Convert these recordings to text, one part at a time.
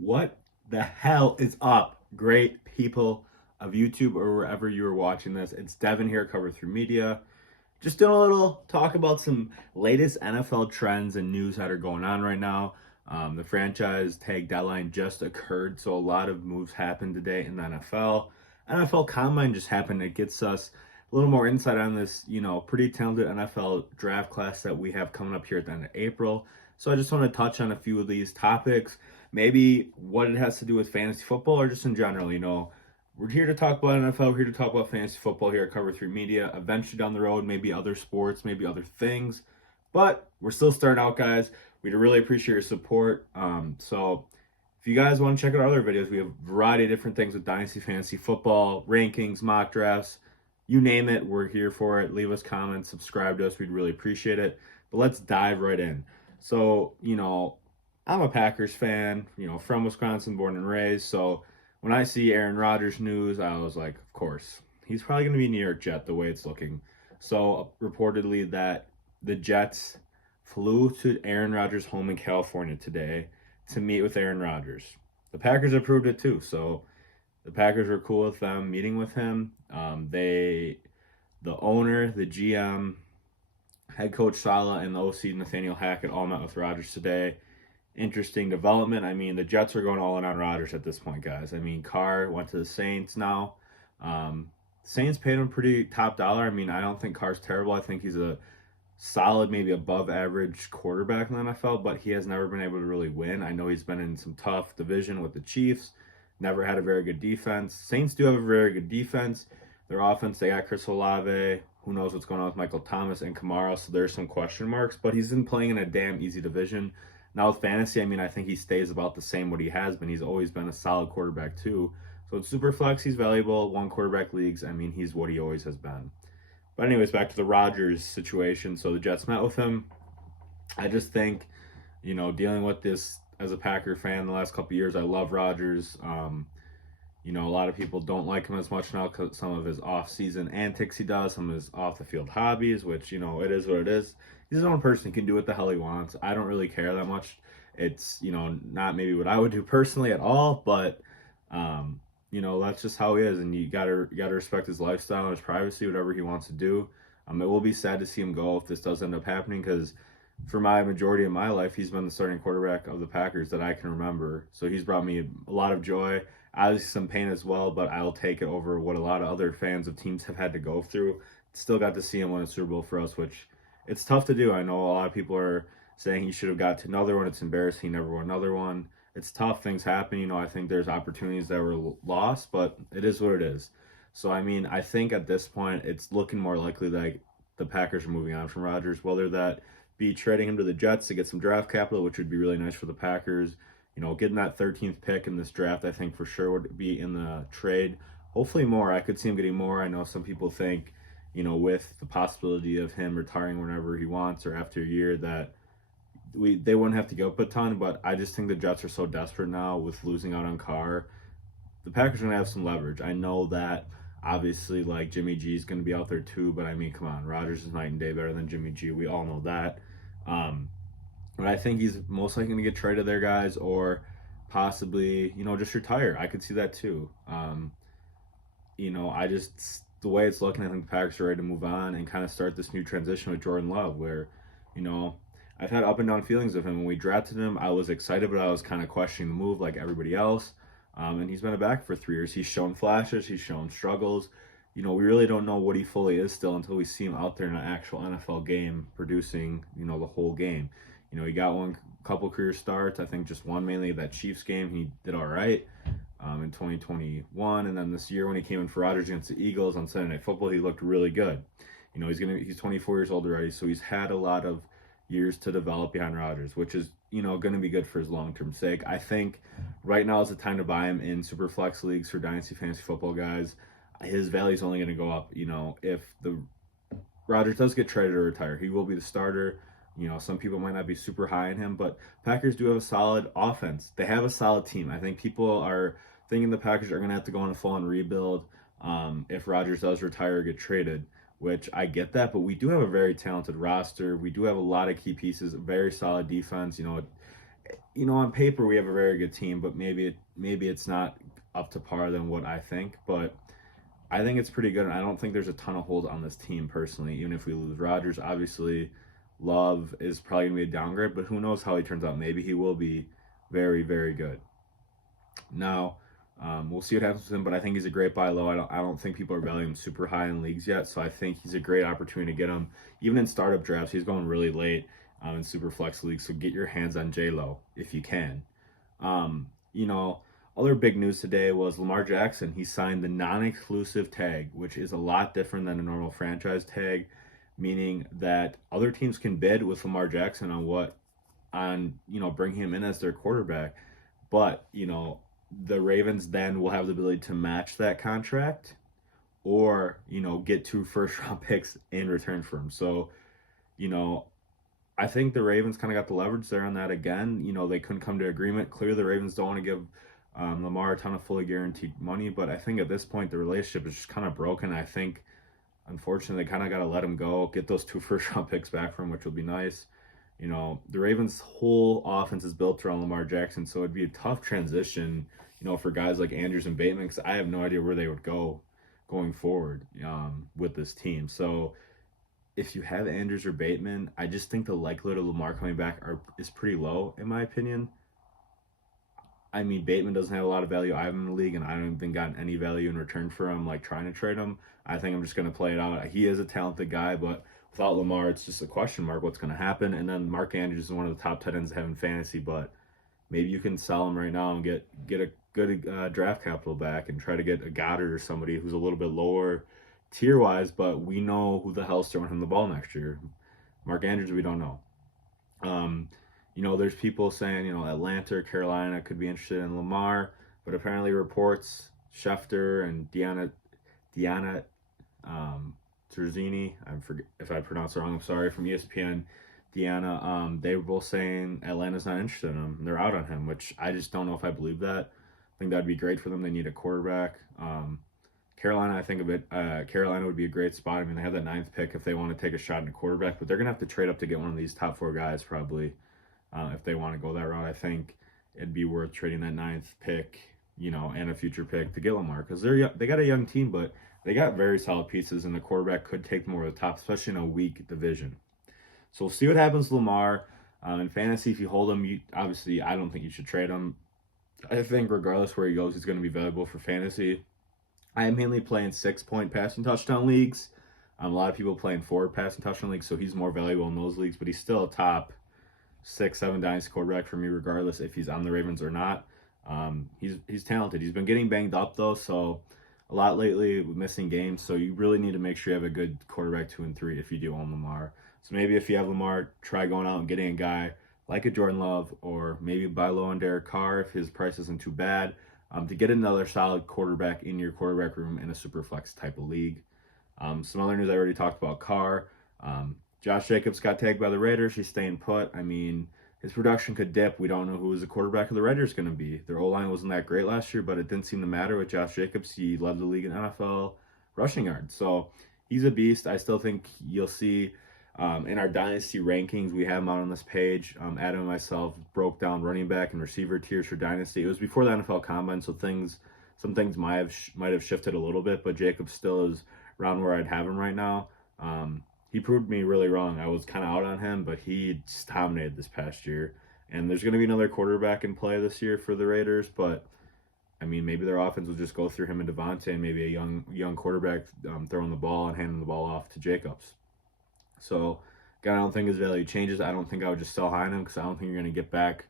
What the hell is up, great people of YouTube or wherever you are watching this? It's Devin here, Cover Through Media. Just doing a little talk about some latest NFL trends and news that are going on right now. The franchise tag deadline just occurred, so a lot of moves happened today in the NFL. NFL Combine just happened. It gets us a little more insight on this, pretty talented NFL draft class that we have coming up here at the end of April. So I just want to touch on a few of these topics, maybe what it has to do with fantasy football or just in general. We're here to talk about NFL, we're here to talk about fantasy football here at Cover 3 Media. Eventually down the road, maybe other sports, maybe other things. But we're still starting out, guys. We'd really appreciate your support. So if you guys want to check out our other videos, we have a variety of different things with Dynasty Fantasy Football, rankings, mock drafts, you name it, we're here for it. Leave us comments, subscribe to us, we'd really appreciate it. But let's dive right in. So, I'm a Packers fan, from Wisconsin, born and raised. So when I see Aaron Rodgers news, I was like, of course, he's probably going to be New York Jet the way it's looking. So reportedly that the Jets flew to Aaron Rodgers' home in California today to meet with Aaron Rodgers. The Packers approved it too. So the Packers were cool with them meeting with him. The owner, the GM, head coach Saleh, and the OC Nathaniel Hackett all met with Rodgers today. Interesting development. I mean, the Jets are going all in on Rodgers at this point, guys. I mean, Carr went to the Saints now. Saints paid him pretty top dollar. I mean, I don't think Carr's terrible. I think he's a solid, maybe above average quarterback in the NFL, but he has never been able to really win. I know he's been in some tough division with the Chiefs, never had a very good defense. Saints do have a very good defense. Their offense, they got Chris Olave. Who knows what's going on with Michael Thomas and Kamara, so there's some question marks, but he's been playing in a damn easy division. Now with fantasy, I mean, I think he stays about the same what he has been. He's always been a solid quarterback too. So in super flex, he's valuable. One quarterback leagues, I mean, he's what he always has been. But anyways, back to the Rodgers situation. So the Jets met with him. I just think, dealing with this as a Packer fan the last couple of years, I love Rodgers. A lot of people don't like him as much now because some of his off-season antics he does, some of his off-the-field hobbies, which, it is what it is. He's his own person. He can do what the hell he wants. I don't really care that much. It's, not maybe what I would do personally at all, but, that's just how he is. And you gotta respect his lifestyle and his privacy, whatever he wants to do. It will be sad to see him go if this does end up happening because for my majority of my life, he's been the starting quarterback of the Packers that I can remember. So he's brought me a lot of joy, obviously some pain as well, but I'll take it over what a lot of other fans of teams have had to go through. Still got to see him win a Super Bowl for us, which it's tough to do. I know a lot of people are saying he should have got to another one. It's embarrassing he never won another one. It's tough. Things happen. I think there's opportunities that were lost, but it is what it is. So, I mean, I think at this point, it's looking more likely that the Packers are moving on from Rodgers, whether that be trading him to the Jets to get some draft capital, which would be really nice for the Packers. Getting that 13th pick in this draft, I think for sure would be in the trade. Hopefully more. I could see him getting more. I know some people think, with the possibility of him retiring whenever he wants or after a year that they wouldn't have to give up a ton, but I just think the Jets are so desperate now with losing out on Carr. The Packers are going to have some leverage. I know that obviously like Jimmy G is going to be out there too, but I mean, come on, Rodgers is night and day better than Jimmy G. We all know that. But I think he's most likely going to get traded there, guys, or possibly, just retire. I could see that too. The way it's looking, I think the Packers are ready to move on and kind of start this new transition with Jordan Love where, I've had up and down feelings of him. When we drafted him, I was excited, but I was kind of questioning the move like everybody else. And he's been back for 3 years. He's shown flashes. He's shown struggles. We really don't know what he fully is still until we see him out there in an actual NFL game producing, the whole game. He got couple career starts. I think just one mainly that Chiefs game. He did all right in 2021. And then this year when he came in for Rodgers against the Eagles on Sunday Night Football, he looked really good. He's 24 years old already, so he's had a lot of years to develop behind Rodgers, which is, going to be good for his long-term sake. I think right now is the time to buy him in super flex leagues for Dynasty Fantasy Football guys. His value is only going to go up. If the Rodgers does get traded or retire, he will be the starter. Some people might not be super high on him, but Packers do have a solid offense. They have a solid team. I think people are thinking the Packers are going to have to go on a full-on rebuild if Rodgers does retire or get traded, which I get that, but we do have a very talented roster. We do have a lot of key pieces, a very solid defense. on paper we have a very good team, but maybe it's not up to par than what I think. But I think it's pretty good, and I don't think there's a ton of holes on this team personally. Even if we lose Rodgers, obviously, Love is probably gonna be a downgrade, but who knows how he turns out? Maybe he will be very, very good. Now, we'll see what happens with him, but I think he's a great buy low. I don't think people are valuing him super high in leagues yet, so I think he's a great opportunity to get him. Even in startup drafts, he's going really late in super flex leagues, so get your hands on J-Lo if you can. Um, you know, Other big news today was Lamar Jackson. He signed the non-exclusive tag, which is a lot different than a normal franchise tag, meaning that other teams can bid with Lamar Jackson bring him in as their quarterback. But, the Ravens then will have the ability to match that contract or, get 2 first-round picks in return for him. So, you know, I think the Ravens kind of got the leverage there on that again. They couldn't come to agreement. Clearly, the Ravens don't want to give Lamar a ton of fully guaranteed money, but I think at this point the relationship is just kind of broken. I think, unfortunately, they kind of got to let him go, get those 2 first-round picks back from him, which will be nice. The Ravens' whole offense is built around Lamar Jackson, so it'd be a tough transition, for guys like Andrews and Bateman, because I have no idea where they would go going forward with this team. So if you have Andrews or Bateman, I just think the likelihood of Lamar coming back is pretty low, in my opinion. I mean, Bateman doesn't have a lot of value. I have him in the league, and I haven't even gotten any value in return for him, like trying to trade him. I think I'm just going to play it out. He is a talented guy, but without Lamar, it's just a question mark what's going to happen. And then Mark Andrews is one of the top tight ends to have in fantasy, but maybe you can sell him right now and get a good draft capital back and try to get a Goddard or somebody who's a little bit lower tier-wise, but we know who the hell's throwing him the ball next year. Mark Andrews, we don't know. There's people saying, Atlanta or Carolina could be interested in Lamar, but apparently reports Schefter and Deanna Terzini, I forget if I pronounced it wrong, I'm sorry, from ESPN, Deanna, they were both saying Atlanta's not interested in him. They're out on him, which I just don't know if I believe that. I think that'd be great for them. They need a quarterback. Carolina, Carolina would be a great spot. I mean, they have that 9th pick if they want to take a shot at a quarterback, but they're going to have to trade up to get one of these top 4 guys probably if they want to go that route. I think it'd be worth trading that 9th pick, and a future pick to get Lamar, because they got a young team, but they got very solid pieces, and the quarterback could take more of the top, especially in a weak division. So we'll see what happens to Lamar. In fantasy, if you hold him, obviously I don't think you should trade him. I think regardless where he goes, he's going to be valuable for fantasy. I am mainly playing 6-point passing touchdown leagues. A lot of people playing 4 passing touchdown leagues, so he's more valuable in those leagues, but he's still a top 6-7 dynasty quarterback for me, regardless if he's on the Ravens or not. He's talented. He's been getting banged up though, so a lot lately with missing games. So you really need to make sure you have a good quarterback 2 and 3 if you do own Lamar. So maybe if you have Lamar, try going out and getting a guy like a Jordan Love, or maybe buy low on Derek Carr if his price isn't too bad, to get another solid quarterback in your quarterback room in a super flex type of league. Some other news I already talked about Carr. Josh Jacobs got tagged by the Raiders. He's staying put. I mean, his production could dip. We don't know who the quarterback of the Raiders going to be. Their O-line wasn't that great last year, but it didn't seem to matter with Josh Jacobs. He led the league in NFL rushing yards. So he's a beast. I still think you'll see in our Dynasty rankings, we have them out on this page. Adam and myself broke down running back and receiver tiers for Dynasty. It was before the NFL Combine, so some things might have shifted a little bit, but Jacobs still is around where I'd have him right now. He proved me really wrong. I was kind of out on him, but he just dominated this past year. And there's going to be another quarterback in play this year for the Raiders, but I mean, maybe their offense will just go through him and Devontae, and maybe a young quarterback throwing the ball and handing the ball off to Jacobs. So, again, I don't think his value changes. I don't think I would just sell high on him, because I don't think you're going to get back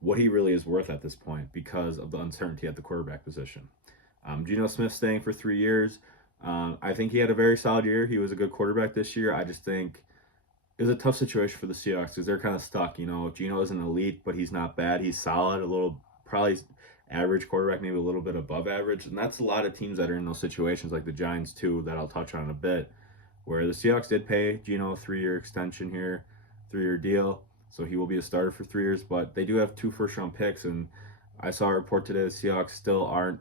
what he really is worth at this point because of the uncertainty at the quarterback position. Geno Smith staying for 3 years. I think he had a very solid year. He was a good quarterback this year. I just think it was a tough situation for the Seahawks because they're kind of stuck. Geno isn't elite, but he's not bad. He's solid, probably average quarterback, maybe a little bit above average. And that's a lot of teams that are in those situations, like the Giants too, that I'll touch on in a bit, where the Seahawks did pay Geno a 3-year extension here, 3-year deal. So he will be a starter for 3 years, but they do have 2 first-round picks. And I saw a report today the Seahawks still aren't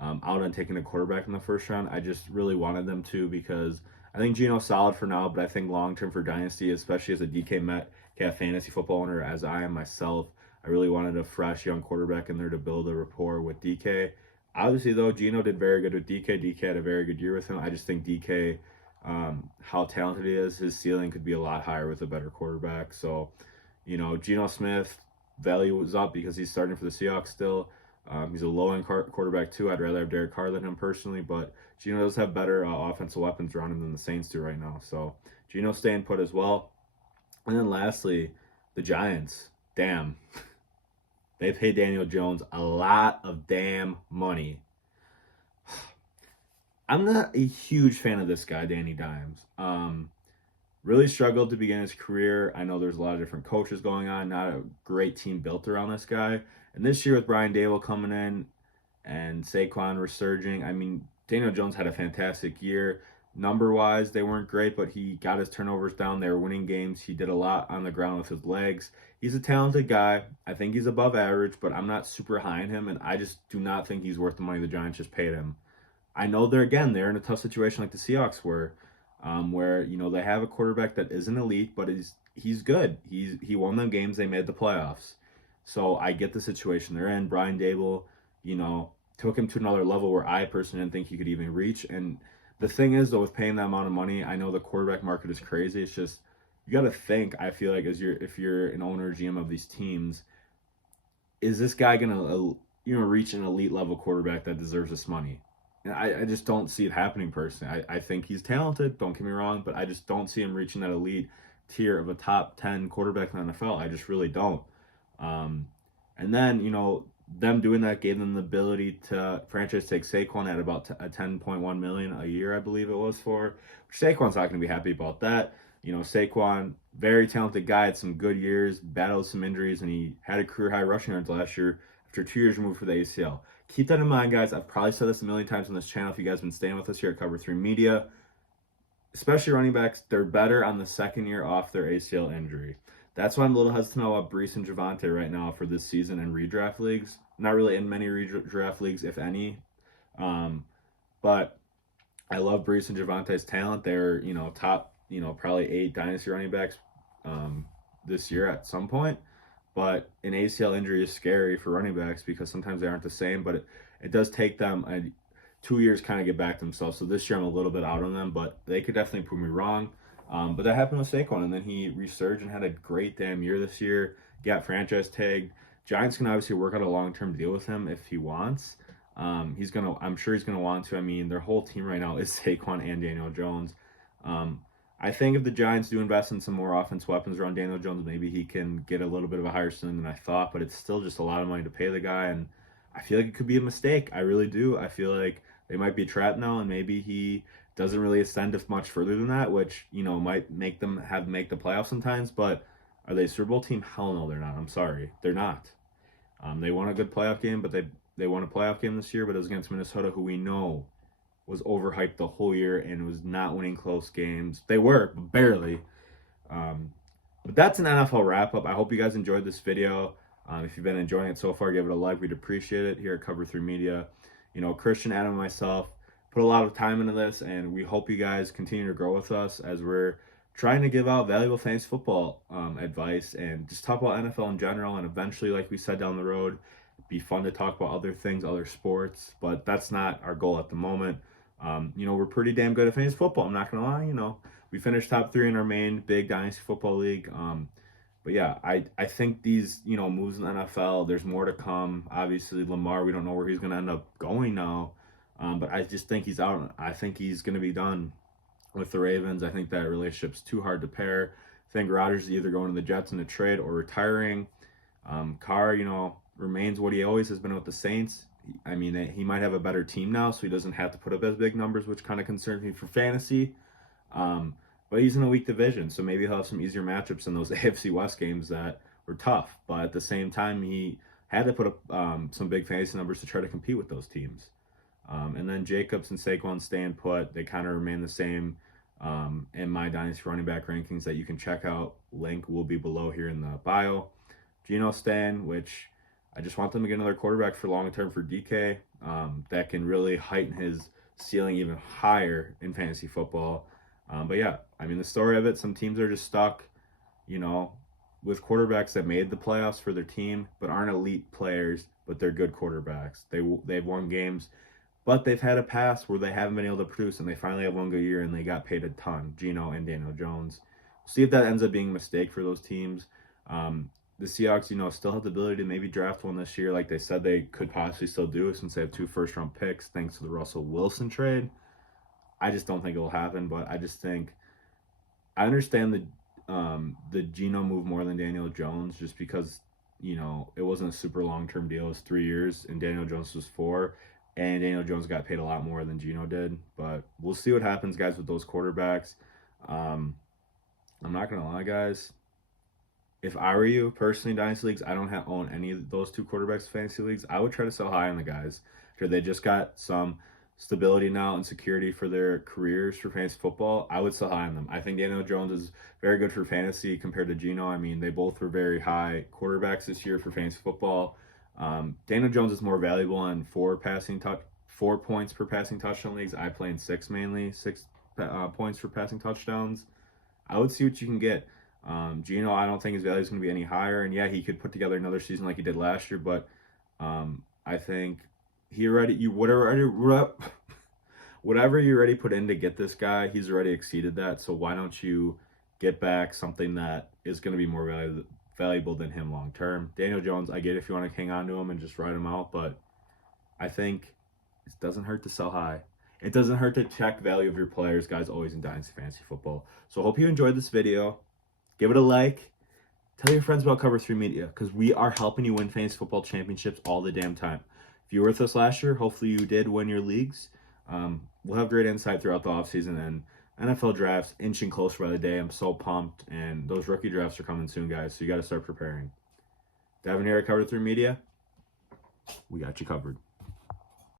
out on taking a quarterback in the first round. I just really wanted them to, because I think Geno's solid for now, but I think long-term for Dynasty, especially as a DK Metcalf fantasy football owner, as I am myself, I really wanted a fresh young quarterback in there to build a rapport with DK. Obviously, though, Geno did very good with DK. DK had a very good year with him. I just think DK, how talented he is, his ceiling could be a lot higher with a better quarterback. So, Geno Smith value was up because he's starting for the Seahawks still. He's a low-end quarterback too. I'd rather have Derek Carr than him personally, but Geno does have better offensive weapons around him than the Saints do right now. So Geno staying put as well. And then lastly, the Giants. Damn. They paid Daniel Jones a lot of damn money. I'm not a huge fan of this guy, Danny Dimes. Really struggled to begin his career. I know there's a lot of different coaches going on, not a great team built around this guy. And this year with Brian Dable coming in and Saquon resurging, I mean, Daniel Jones had a fantastic year. Number-wise, they weren't great, but he got his turnovers down. They were winning games. He did a lot on the ground with his legs. He's a talented guy. I think he's above average, but I'm not super high on him, and I just do not think he's worth the money the Giants just paid him. I know they're in a tough situation like the Seahawks were, where they have a quarterback that isn't elite, but he's good. He won them games. They made the playoffs. So I get the situation they're in. Brian Dable, took him to another level where I personally didn't think he could even reach. And the thing is, though, with paying that amount of money, I know the quarterback market is crazy. It's just you got to think. I feel like if you're an owner or GM of these teams, is this guy gonna reach an elite level quarterback that deserves this money? And I just don't see it happening personally. I think he's talented, don't get me wrong, but I just don't see him reaching that elite tier of a top 10 quarterback in the NFL. I just really don't. And then, them doing that gave them the ability to franchise tag Saquon at about a $10.1 million a year, I believe it was for. Saquon's not going to be happy about that. Saquon, very talented guy, had some good years, battled some injuries, and he had a career high rushing yards last year after 2 years removed for the ACL. Keep that in mind, guys. I've probably said this a million times on this channel. If you guys have been staying with us here at Cover 3 Media, especially running backs, they're better on the second year off their ACL injury. That's why I'm a little hesitant about Breece and Javonte right now for this season in redraft leagues. Not really in many redraft leagues, if any. But I love Breece and Javonte's talent. They're, top, probably 8 dynasty running backs this year at some point. But an ACL injury is scary for running backs because sometimes they aren't the same. But it does take them 2 years kind of get back themselves. So this year I'm a little bit out on them, but they could definitely prove me wrong. But that happened with Saquon, and then he resurged and had a great damn year this year. Got franchise tagged. Giants can obviously work out a long-term deal with him if he wants. I'm sure he's gonna want to. I mean, their whole team right now is Saquon and Daniel Jones. I think if the Giants do invest in some more offense weapons around Daniel Jones, maybe he can get a little bit of a higher ceiling than I thought, but it's still just a lot of money to pay the guy, and I feel like it could be a mistake. I really do. I feel like they might be trapped now, and maybe he doesn't really ascend much further than that, which, might make them make the playoffs sometimes, but are they a Super Bowl team? Hell no, they're not. I'm sorry. They're not. They won a good playoff game, but they won a playoff game this year, but it was against Minnesota, who we know was overhyped the whole year and was not winning close games. They were, but barely. But that's an NFL wrap-up. I hope you guys enjoyed this video. If you've been enjoying it so far, give it a like. We'd appreciate it here at Cover 3 Media. Christian, Adam, and myself put a lot of time into this, and we hope you guys continue to grow with us as we're trying to give out valuable fantasy football advice and just talk about NFL in general, and eventually, like we said down the road, be fun to talk about other things, other sports, but that's not our goal at the moment. We're pretty damn good at fantasy football. I'm not going to lie. We finished top 3 in our main big Dynasty football league. But yeah, I think these, moves in the NFL, there's more to come. Obviously, Lamar, we don't know where he's going to end up going now. But I just think he's out. I think he's going to be done with the Ravens. I think that relationship's too hard to pair. I think Rodgers is either going to the Jets in a trade or retiring. Carr, remains what he always has been with the Saints. I mean, he might have a better team now, so he doesn't have to put up as big numbers, which kind of concerns me for fantasy. But he's in a weak division, so maybe he'll have some easier matchups in those AFC West games that were tough. But at the same time, he had to put up some big fantasy numbers to try to compete with those teams. And then Jacobs and Saquon staying put. They kind of remain the same in my Dynasty running back rankings that you can check out. Link will be below here in the bio. Geno staying, which I just want them to get another quarterback for long term for DK that can really heighten his ceiling even higher in fantasy football. But yeah, I mean, the story of it, some teams are just stuck, with quarterbacks that made the playoffs for their team, but aren't elite players, but they're good quarterbacks. They've won games, but they've had a past where they haven't been able to produce, and they finally have one good year, and they got paid a ton. Geno and Daniel Jones. We'll see if that ends up being a mistake for those teams. The Seahawks, still have the ability to maybe draft one this year, like they said they could possibly still do, since they have 2 first-round picks thanks to the Russell Wilson trade. I just don't think it'll happen, but I just think I understand the Geno move more than Daniel Jones, just because it wasn't a super long-term deal. It was 3 years, and Daniel Jones was 4, and Daniel Jones got paid a lot more than Geno did. But we'll see what happens, guys, with those quarterbacks. I'm not gonna lie, guys. If I were you, personally, in Dynasty Leagues, I don't own any of those 2 quarterbacks in Fantasy Leagues. I would try to sell high on the guys. Sure, they just got some stability now and security for their careers for fantasy football. I would sell high on them. I think Daniel Jones is very good for fantasy compared to Geno. I mean, they both were very high quarterbacks this year for fantasy football. Daniel Jones is more valuable on 4 points per passing touchdown leagues. I play in 6 mainly, 6 points for passing touchdowns. I would see what you can get. Geno, I don't think his value is going to be any higher, and yeah, he could put together another season like he did last year, but I think whatever you already put in to get this guy, he's already exceeded that. So why don't you get back something that is going to be more valuable than him long term? Daniel Jones, I get if you want to hang on to him and just ride him out, but I think it doesn't hurt to sell high. It doesn't hurt to check value of your players, guys, always in Dynasty Fantasy Football. So I hope you enjoyed this video. Give it a like. Tell your friends about Cover 3 Media, because we are helping you win fantasy football championships all the damn time. If you were with us last year, hopefully you did win your leagues. We'll have great insight throughout the offseason, and NFL drafts inching closer by the day. I'm so pumped, and those rookie drafts are coming soon, guys, so you got to start preparing. Devin here at Cover 3 Media. We got you covered.